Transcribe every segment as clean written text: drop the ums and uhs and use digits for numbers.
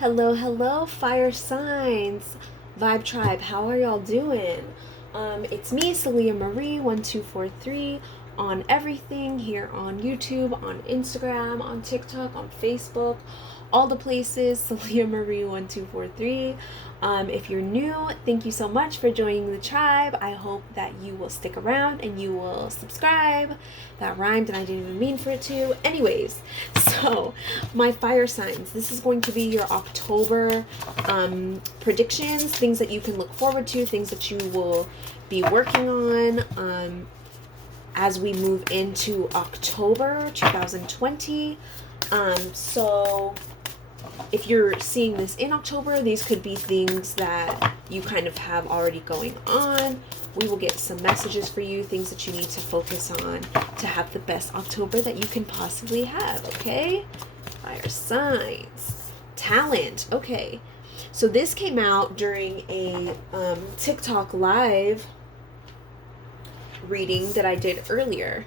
Hello, hello, fire signs, Vibe Tribe. How are y'all doing? It's me, Celia Marie 1243 on everything here on YouTube, on Instagram, on TikTok, on Facebook, all the places. Celia Marie 1243. If you're new, thank you so much for joining the tribe. I hope that you will stick around and you will subscribe. That rhymed and I didn't even mean for it to. Anyways, so my fire signs. This is going to be your October predictions, things that you can look forward to, things that you will be working on as we move into October 2020. So if you're seeing this in October, these could be things that you kind of have already going on. We will get some messages for you, things that you need to focus on to have the best October that you can possibly have, okay? Fire signs. Talent. Okay. So this came out during a TikTok live reading that I did earlier.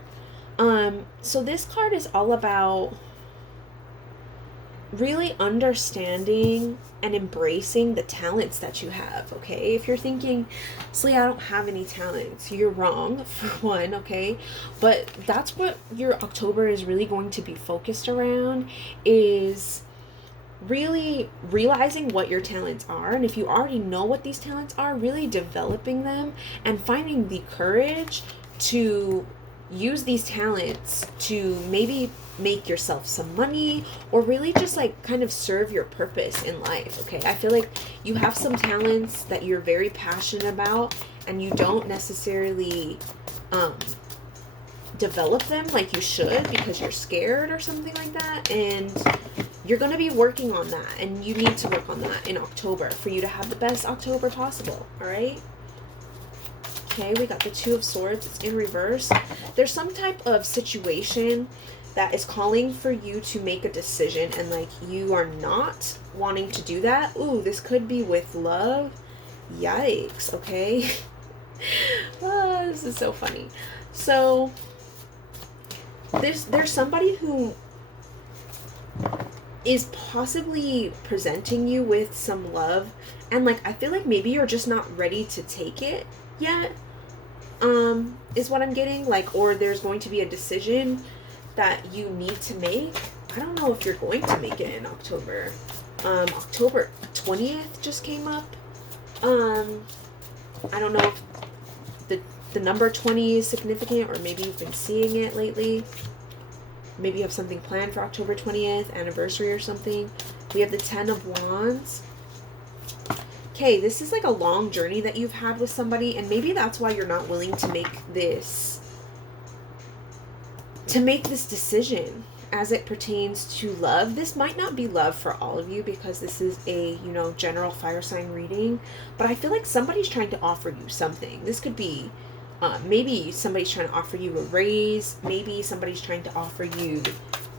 So this card is all about really understanding and embracing the talents that you have, okay? If you're thinking, Slee, I don't have any talents, you're wrong, for one, okay? But that's what your October is really going to be focused around, is really realizing what your talents are. And if you already know what these talents are, really developing them and finding the courage to use these talents to maybe make yourself some money, or really just like kind of serve your purpose in life, okay? I feel like you have some talents that you're very passionate about and you don't necessarily develop them like you should because you're scared or something like that, and you're going to be working on that, and you need to work on that in October for you to have the best October possible, all right? Okay, we got the Two of Swords. It's in reverse. There's some type of situation that is calling for you to make a decision, and like you are not wanting to do that. Ooh, this could be with love. Yikes, okay? Oh, this is so funny. So there's somebody who is possibly presenting you with some love, and like I feel like maybe you're just not ready to take it yet, is what I'm getting, like, or there's going to be a decision that you need to make. I don't know if you're going to make it in October. October 20th just came up. I don't know if the number 20 is significant, or maybe you've been seeing it lately. Maybe you have something planned for October 20th, anniversary or something. We have the 10 of Wands. Okay, this is like a long journey that you've had with somebody, and maybe that's why you're not willing to make this decision as it pertains to love. This might not be love for all of you because this is a, general fire sign reading, but I feel like somebody's trying to offer you something. This could be maybe somebody's trying to offer you a raise, maybe somebody's trying to offer you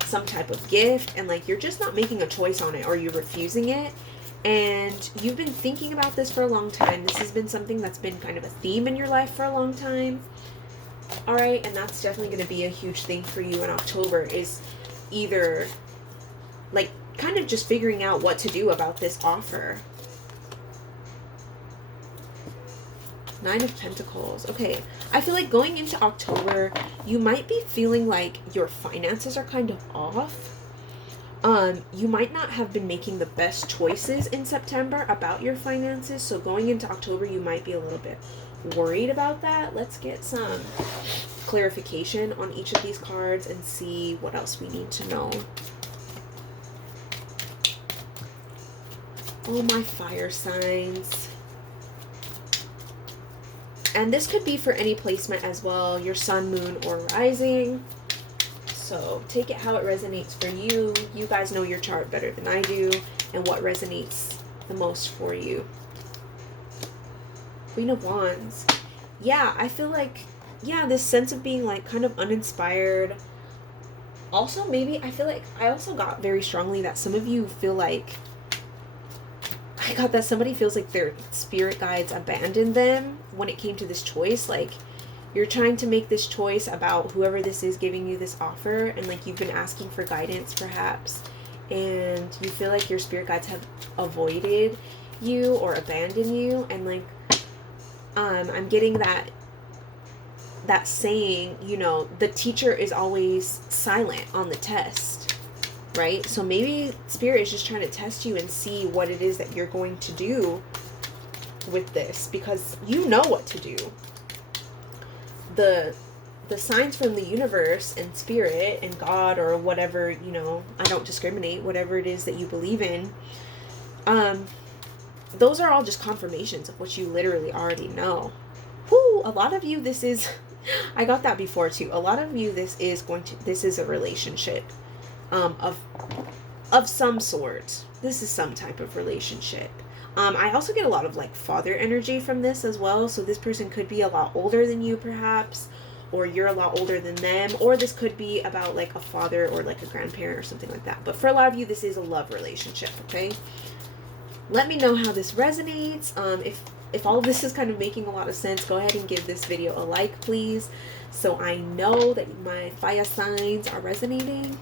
some type of gift, and like you're just not making a choice on it, or you're refusing it. And you've been thinking about this for a long time. This has been something that's been kind of a theme in your life for a long time. All right, and that's definitely going to be a huge thing for you in October, is either like kind of just figuring out what to do about this offer. 9 of Pentacles. Okay, I feel like going into October, you might be feeling like your finances are kind of off. You might not have been making the best choices in September about your finances, so going into October, you might be a little bit worried about that. Let's get some clarification on each of these cards and see what else we need to know. Oh, my fire signs. And this could be for any placement as well, your sun, moon, or rising. So take it how it resonates for you. You guys know your chart better than I do, and what resonates the most for you. Queen of Wands. Yeah, I feel like, this sense of being like kind of uninspired. Also, maybe I feel like I also got very strongly that some of you feel like, I got that somebody feels like their spirit guides abandoned them when it came to this choice. Like, you're trying to make this choice about whoever this is giving you this offer, and like you've been asking for guidance perhaps, and you feel like your spirit guides have avoided you or abandoned you. And like, I'm getting that saying, you know, the teacher is always silent on the test, right? So maybe spirit is just trying to test you and see what it is that you're going to do with this, because you know what to do. The signs from the universe and spirit and God, or whatever, you know, I don't discriminate, whatever it is that you believe in, those are all just confirmations of what you literally already know. Whoo, a lot of you, this is, I got that before too. A lot of you, this is a relationship, of some sort. This is some type of relationship. I also get a lot of like father energy from this as well. So this person could be a lot older than you perhaps, or you're a lot older than them, or this could be about like a father or like a grandparent or something like that. But for a lot of you, this is a love relationship, okay? Let me know how this resonates. If all of this is kind of making a lot of sense, go ahead and give this video a like, please, so I know that my fire signs are resonating.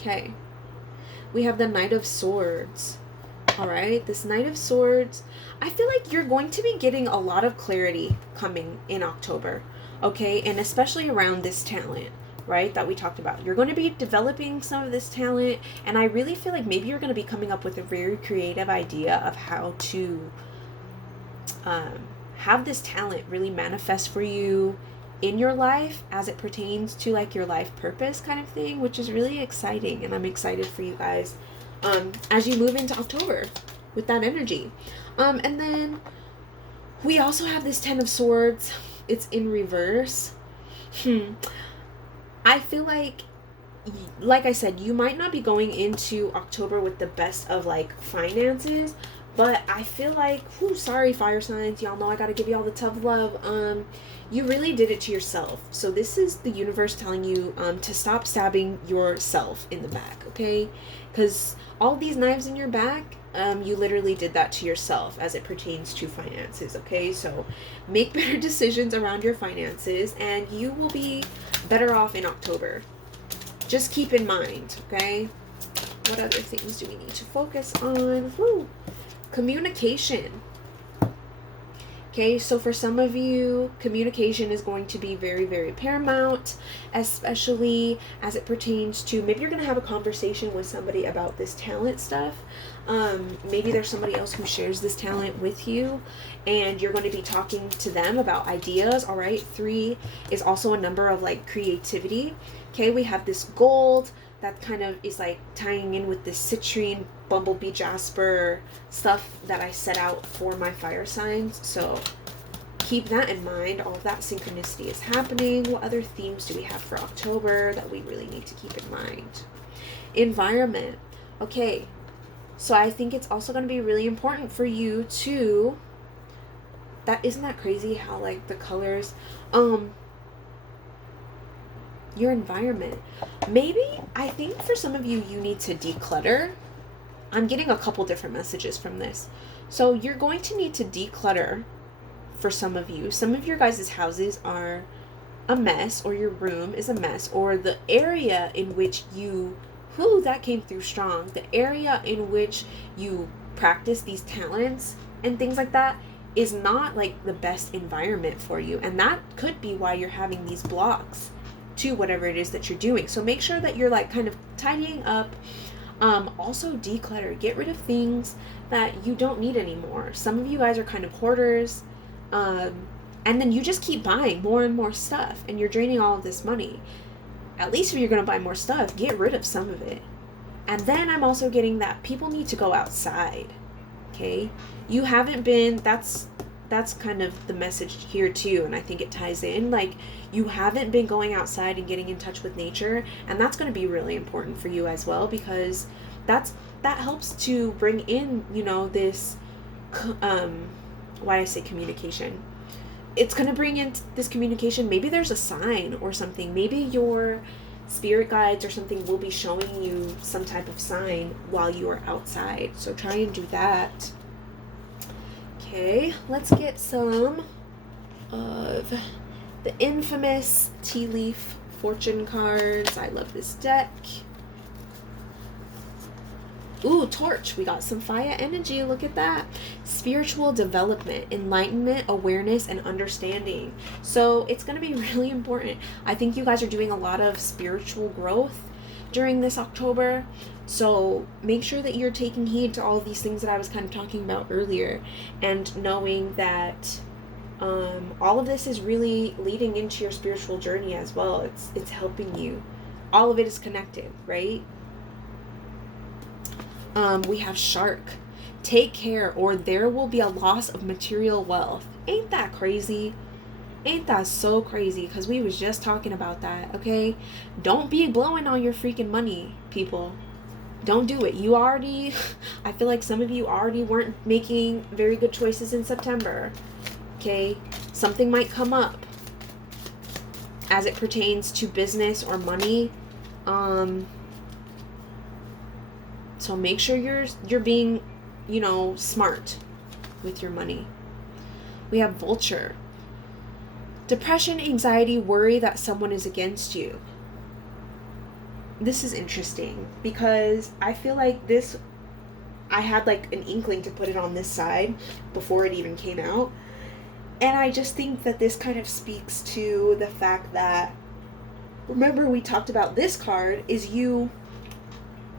Okay. We have the Knight of Swords. All right, this Knight of Swords, I feel like you're going to be getting a lot of clarity coming in October, okay? And especially around this talent, right, that we talked about. You're going to be developing some of this talent, and I really feel like maybe you're going to be coming up with a very creative idea of how to have this talent really manifest for you in your life as it pertains to like your life purpose kind of thing, which is really exciting. And I'm excited for you guys as you move into October with that energy. And then we also have this Ten of Swords. It's in reverse. I feel like I said, you might not be going into October with the best of like finances, but I feel like, sorry fire signs, y'all know I gotta give you all the tough love. You really did it to yourself. So this is the universe telling you to stop stabbing yourself in the back, okay? Because all these knives in your back, you literally did that to yourself as it pertains to finances, okay? So make better decisions around your finances and you will be better off in October. Just keep in mind, okay? What other things do we need to focus on? Communication. Okay, so for some of you, communication is going to be very, very paramount, especially as it pertains to, maybe you're going to have a conversation with somebody about this talent stuff. Maybe there's somebody else who shares this talent with you, and you're going to be talking to them about ideas, all right? 3 is also a number of like creativity. Okay, we have this gold that kind of is like tying in with this citrine, bumblebee, jasper stuff that I set out for my fire signs. So keep that in mind. All of that synchronicity is happening. What other themes do we have for October that we really need to keep in mind? Environment. Okay, so I think it's also going to be really important for you to, isn't that crazy how like the colors, your environment. Maybe, I think for some of you, you need to declutter. I'm getting a couple different messages from this. So you're going to need to declutter for some of you. Some of your guys' houses are a mess, or your room is a mess, or the area in which you, that came through strong. The area in which you practice these talents and things like that is not like the best environment for you. And that could be why you're having these blocks to whatever it is that you're doing. So make sure that you're like kind of tidying up. Also declutter, get rid of things that you don't need anymore. Some of you guys are kind of hoarders, and then you just keep buying more and more stuff and you're draining all of this money. At least if you're going to buy more stuff, get rid of some of it. And then I'm also getting that people need to go outside. Okay, you haven't been, that's kind of the message here too, and I think it ties in. Like, you haven't been going outside and getting in touch with nature, and that's going to be really important for you as well, because that helps to bring in, you know, this why I say communication. It's going to bring in this communication. Maybe there's a sign or something. Maybe your spirit guides or something will be showing you some type of sign while you are outside. So try and do that. Okay, let's get some of the infamous tea leaf Fortune cards. I love this deck. Ooh, Torch. We got some fire energy. Look at that. Spiritual development, enlightenment, awareness, and understanding. So it's going to be really important. I think you guys are doing a lot of spiritual growth during this October. So make sure that you're taking heed to all of these things that I was kind of talking about earlier, and knowing that all of this is really leading into your spiritual journey as well. It's helping you. All of it is connected, right? We have Shark. Take care, or there will be a loss of material wealth. Ain't that crazy? Ain't that so crazy? Because we was just talking about that, okay? Don't be blowing all your freaking money, people. Don't do it. You already, I feel like some of you already weren't making very good choices in September, okay? Something might come up as it pertains to business or money. So make sure you're being, smart with your money. We have Vulture. Depression, anxiety, worry that someone is against you. This is interesting because I feel like this, I had like an inkling to put it on this side before it even came out. And I just think that this kind of speaks to the fact that, remember we talked about this card is you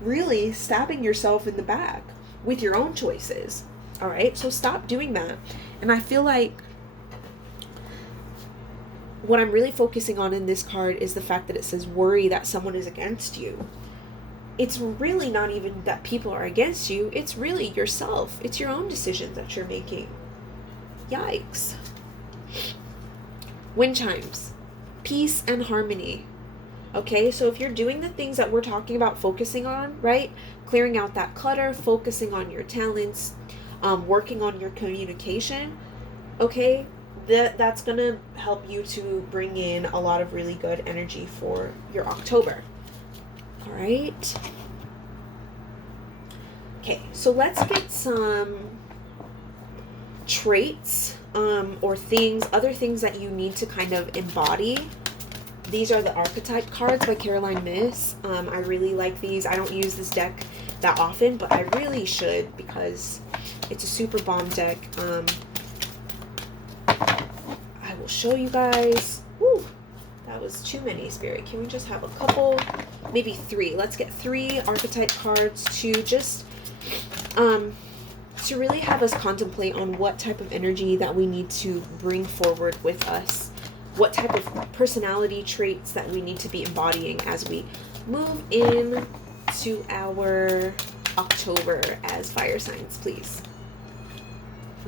really stabbing yourself in the back with your own choices. All right, so stop doing that. And I feel like what I'm really focusing on in this card is the fact that it says worry that someone is against you. It's really not even that people are against you. It's really yourself. It's your own decisions that you're making. Yikes. Wind chimes. Peace and harmony. Okay, so if you're doing the things that we're talking about focusing on, right? Clearing out that clutter, focusing on your talents, working on your communication, okay? That's going to help you to bring in a lot of really good energy for your October. All right. Okay, so let's get some traits or things, other things that you need to kind of embody. These are the Archetype cards by Caroline Myss. I really like these. I don't use this deck that often, but I really should because it's a super bomb deck. I will show you guys. Woo, that was too many, Spirit. Can we just have a couple? Maybe 3. Let's get 3 Archetype cards to just to really have us contemplate on what type of energy that we need to bring forward with us. What type of personality traits that we need to be embodying as we move in to our October as fire signs, please.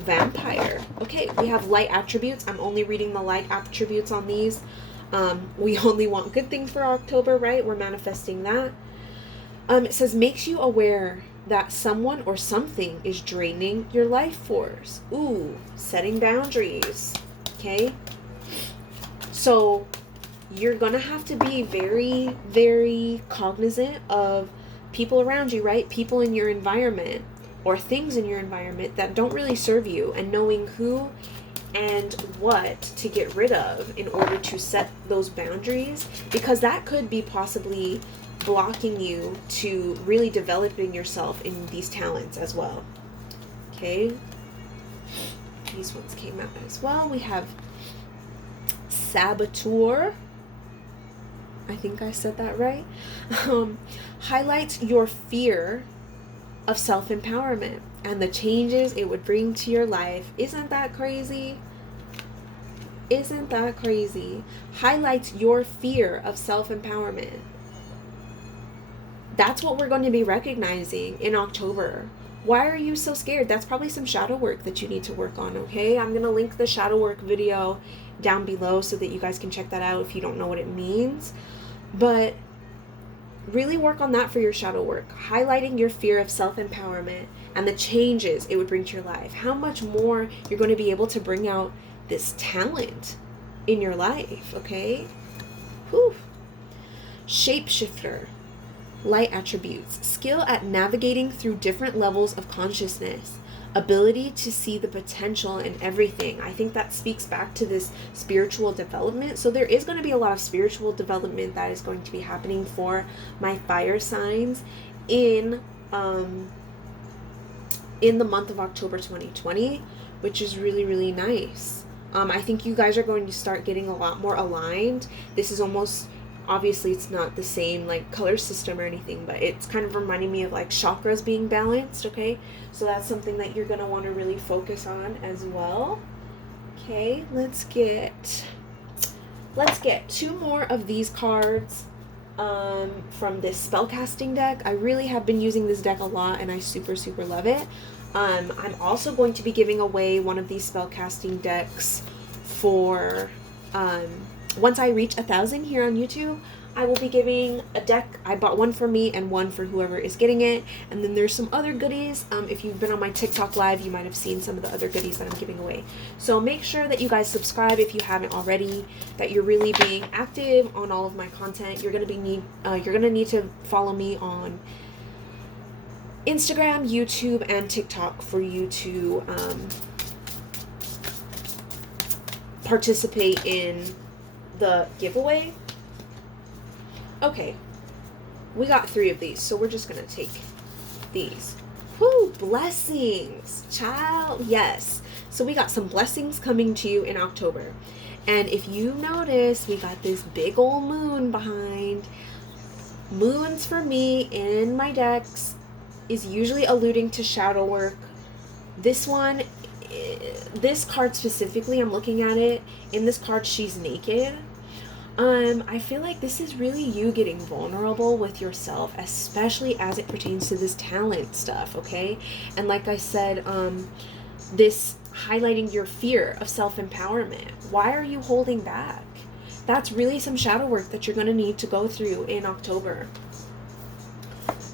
Vampire. Okay, we have light attributes. I'm only reading the light attributes on these. We only want good things for October, right? We're manifesting that. It says makes you aware that someone or something is draining your life force. Ooh, setting boundaries. Okay. So you're going to have to be very, very cognizant of people around you, right? People in your environment or things in your environment that don't really serve you, and knowing who and what to get rid of in order to set those boundaries, because that could be possibly blocking you to really developing yourself in these talents as well. Okay. These ones came out as well. We have Saboteur. I think I said that right. Highlights your fear of self-empowerment and the changes it would bring to your life. Isn't that crazy? Isn't that crazy? Highlights your fear of self-empowerment. That's what we're going to be recognizing in October. Why are you so scared? That's probably some shadow work that you need to work on, okay? I'm going to link the shadow work video down below so that you guys can check that out if you don't know what it means. But really work on that for your shadow work. Highlighting your fear of self-empowerment and the changes it would bring to your life. How much more you're going to be able to bring out this talent in your life, okay? Whew. Shapeshifter. Light attributes. Skill at navigating through different levels of consciousness. ability to see the potential in everything. I think that speaks back to this spiritual development. So there is going to be a lot of spiritual development that is going to be happening for my fire signs in the month of October 2020, which is really, really nice. I think you guys are going to start getting a lot more aligned. This is almost, obviously it's not the same like color system or anything, but it's kind of reminding me of like chakras being balanced, okay? So that's something that you're going to want to really focus on as well. Okay, let's get 2 more of these cards from this spellcasting deck. I really have been using this deck a lot and I super, super love it. I'm also going to be giving away one of these spellcasting decks for once I reach 1,000 here on YouTube. I will be giving a deck. I bought one for me and one for whoever is getting it. And then there's some other goodies. If you've been on my TikTok live, you might have seen some of the other goodies that I'm giving away. So make sure that you guys subscribe if you haven't already, that you're really being active on all of my content. You're gonna need to follow me on Instagram, YouTube, and TikTok for you to participate in the giveaway. Okay, we got 3 of these, so we're just gonna take these. Whoo, blessings, child, yes. So we got some blessings coming to you in October. And if you notice, we got this big old moon behind. Moons for me in my decks is usually alluding to shadow work. This one, this card specifically, I'm looking at it. In this card, she's naked. I feel like this is really you getting vulnerable with yourself, especially as it pertains to this talent stuff, okay? And like I said, this highlighting your fear of self-empowerment. Why are you holding back? That's really some shadow work that you're going to need to go through in October.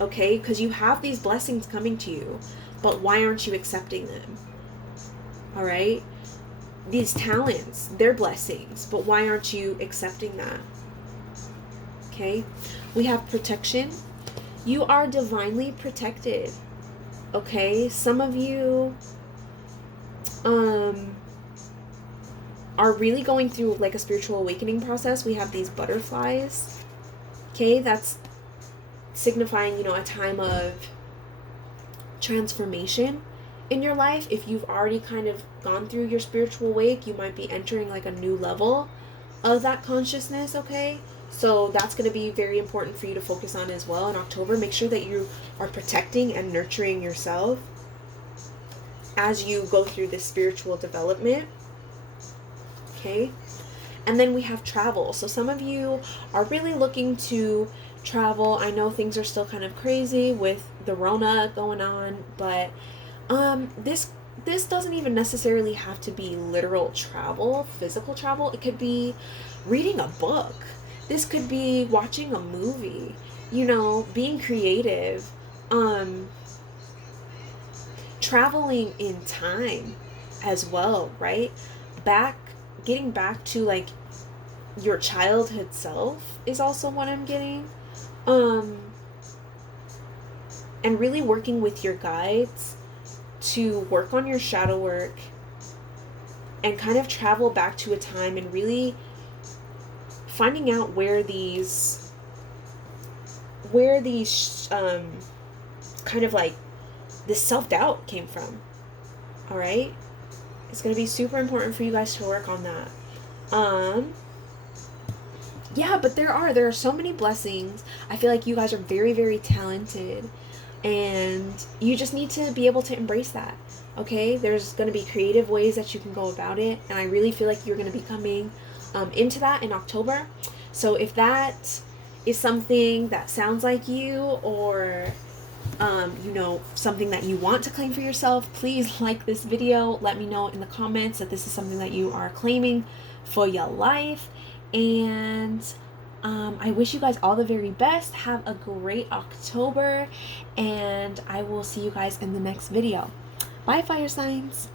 Okay? Because you have these blessings coming to you, but why aren't you accepting them? All right? These talents, they're blessings, but why aren't you accepting that? Okay? We have protection. You are divinely protected. Okay? Some of you are really going through like a spiritual awakening process. We have these butterflies. Okay? That's signifying, you know, a time of transformation in your life. If you've already kind of gone through your spiritual wake, you might be entering like a new level of that consciousness, okay? So that's going to be very important for you to focus on as well in October. Make sure that you are protecting and nurturing yourself as you go through this spiritual development, okay? And then we have travel. So some of you are really looking to travel. I know things are still kind of crazy with the Rona going on, but this doesn't even necessarily have to be literal travel, physical travel. It could be reading a book. This could be watching a movie, you know, being creative, traveling in time as well, right? Getting back to like your childhood self is also what I'm getting. And really working with your guides to work on your shadow work and kind of travel back to a time and really finding out where these kind of like this self-doubt came from. All right? It's going to be super important for you guys to work on that. Yeah, but there are so many blessings. I feel like you guys are very, very talented. And you just need to be able to embrace that, okay? There's going to be creative ways that you can go about it. And I really feel like you're going to be coming into that in October. So if that is something that sounds like you, or, you know, something that you want to claim for yourself, please like this video. Let me know in the comments that this is something that you are claiming for your life. And I wish you guys all the very best. Have a great October, and I will see you guys in the next video. Bye, fire signs.